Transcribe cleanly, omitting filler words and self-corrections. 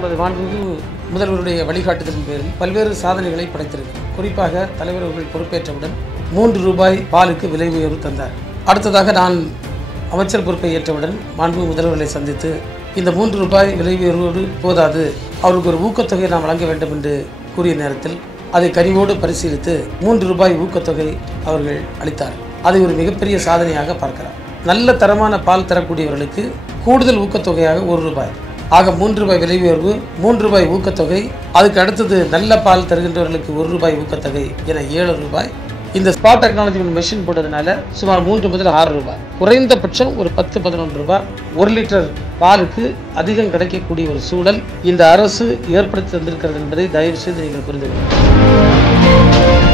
நமது மாண்புமிகு முதல்வருடைய வழிகாட்டுதலின் பேரில் பல்வேறு சாதனைகளை படைத்திருக்கிறது. குறிப்பாக தலைவர் அவர்கள் பொறுப்பேற்றவுடன் 3 ரூபாய் பாலுக்கு விலை உயர்வு தந்தார். அடுத்ததாக நான் அமைச்சர் பொறுப்பை ஏற்றவுடன் மாண்புமிகு முதல்வர்களை சந்தித்து இந்த 3 ரூபாய் விலை உயர்வோடு போதாது, அவருக்கு ஒரு ஊக்கத்தொகை நாம் வழங்க வேண்டும் என்று கூறிய நேரத்தில் அதை கனிவோடு பரிசீலித்து 3 ரூபாய் ஊக்கத்தொகை அவர்கள் அளித்தார். அதை ஒரு மிகப்பெரிய சாதனையாக பார்க்கிறார். நல்ல தரமான பால் தரக்கூடியவர்களுக்கு கூடுதல் ஊக்கத்தொகையாக 1 ரூபாய், ஆக 3 ரூபாய் விலை உயர்வு, 3 ரூபாய் ஊக்கத்தொகை, அதுக்கு அடுத்தது நல்ல பால் தருகின்றவர்களுக்கு 1 ரூபாய் ஊக்கத்தொகை என 7 ரூபாய். இந்த ஸ்பாட் டெக்னாலஜி மெஷின் போட்டதுனால சுமார் 3 முதல் 6 ரூபாய், குறைந்தபட்சம் ஒரு 10-11 ரூபாய் 1 லிட்டர் பாலுக்கு அதிகம் கிடைக்கக்கூடிய ஒரு சூழல் இந்த அரசு ஏற்படுத்தி தந்திருக்கிறது என்பதை தயவு செய்து நீங்கள் புரிந்து கொள்ளுங்கள்.